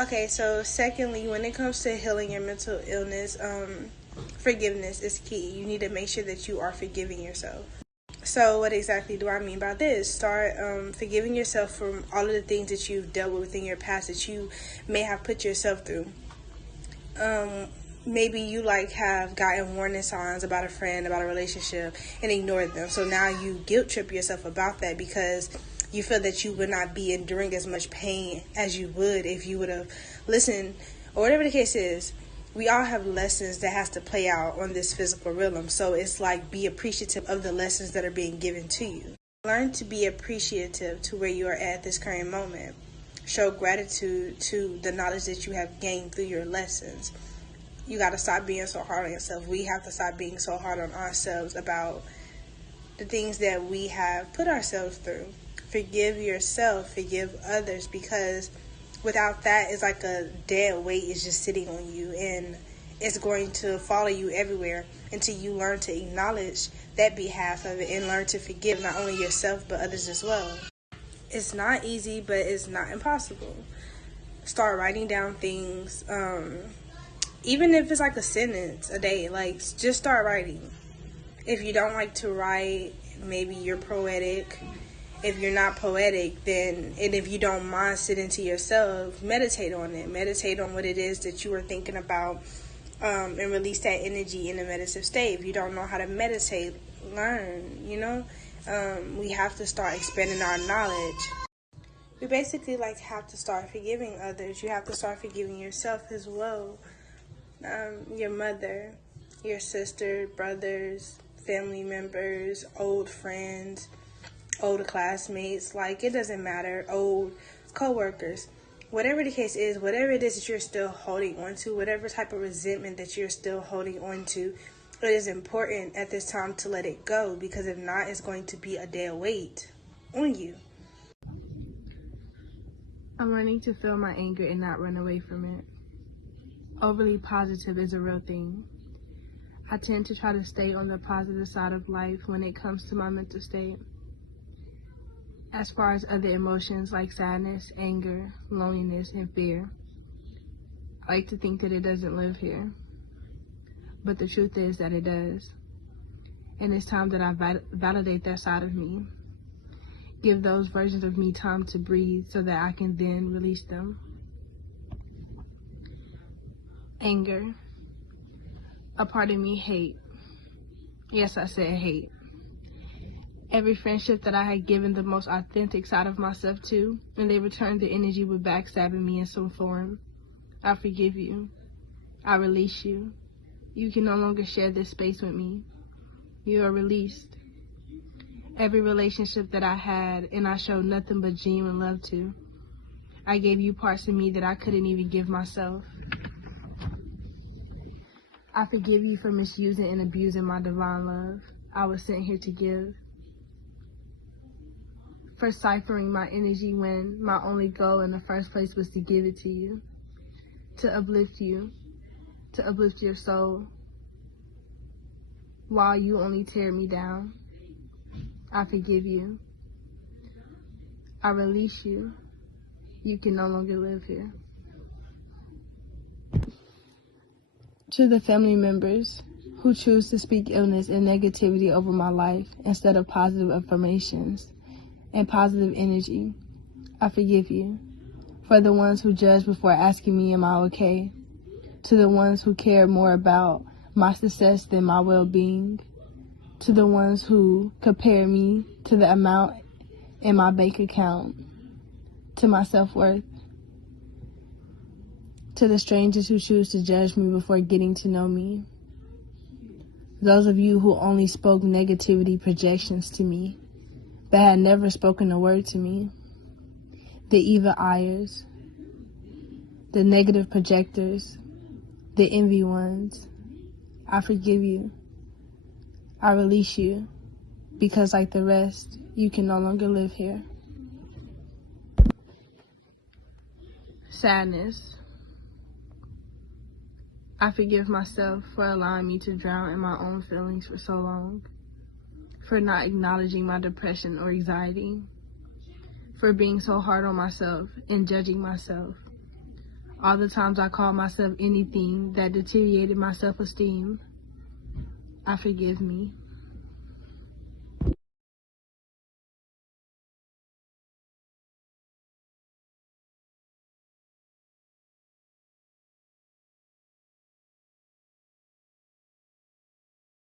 Okay, so secondly, when it comes to healing your mental illness, forgiveness is key. You need to make sure that you are forgiving yourself. So, what exactly do I mean by this? Start forgiving yourself from all of the things that you've dealt with in your past that you may have put yourself through. Maybe you have gotten warning signs about a friend, about a relationship, and ignored them. So now you guilt trip yourself about that because you feel that you would not be enduring as much pain as you would if you would have listened, or whatever the case is. We all have lessons that has to play out on this physical realm. So it's be appreciative of the lessons that are being given to you. Learn to be appreciative to where you are at this current moment. Show gratitude to the knowledge that you have gained through your lessons. You got to stop being so hard on yourself. We have to stop being so hard on ourselves about the things that we have put ourselves through. Forgive yourself, forgive others, because without that, it's like a dead weight is just sitting on you, and it's going to follow you everywhere until you learn to acknowledge that behalf of it and learn to forgive not only yourself but others as well. It's not easy, but it's not impossible. Start writing down things, even if it's a sentence a day, just start writing. If you don't like to write, maybe you're poetic. If you're not poetic, then, and if you don't mind sitting to yourself, meditate on it. Meditate on what it is that you are thinking about, and release that energy in a meditative state. If you don't know how to meditate, learn, we have to start expanding our knowledge. We basically have to start forgiving others. You have to start forgiving yourself as well. Your mother, your sister, brothers, family members, old friends, old classmates, it doesn't matter, old co-workers. Whatever the case is, whatever it is that you're still holding on to, whatever type of resentment that you're still holding on to, it is important at this time to let it go, because if not, it's going to be a dead weight on you. I'm learning to feel my anger and not run away from it. Overly positive is a real thing. I tend to try to stay on the positive side of life when it comes to my mental state. As far as other emotions like sadness, anger, loneliness, and fear, I like to think that it doesn't live here. But the truth is that it does. And it's time that I validate that side of me. Give those versions of me time to breathe so that I can then release them. Anger. A part of me hate. Yes, I said hate. Every friendship that I had given the most authentic side of myself to, and they returned the energy with backstabbing me in some form. I forgive you. I release you. You can no longer share this space with me. You are released. Every relationship that I had, and I showed nothing but genuine love to, I gave you parts of me that I couldn't even give myself. I forgive you for misusing and abusing my divine love I was sent here to give. For ciphering my energy when my only goal in the first place was to give it to you, to uplift your soul, while you only tear me down. I forgive you. I release you. You can no longer live here. To the family members who choose to speak illness and negativity over my life instead of positive affirmations and positive energy, I forgive you. For the ones who judge before asking me, am I okay? To the ones who care more about my success than my well-being. To the ones who compare me to the amount in my bank account, to my self-worth. To the strangers who choose to judge me before getting to know me. Those of you who only spoke negativity projections to me, but had never spoken a word to me. The evil eyers, the negative projectors, the envy ones. I forgive you. I release you, because like the rest, you can no longer live here. Sadness. I forgive myself for allowing me to drown in my own feelings for so long, for not acknowledging my depression or anxiety, for being so hard on myself and judging myself, All the times I called myself anything that deteriorated my self-esteem, I forgive me.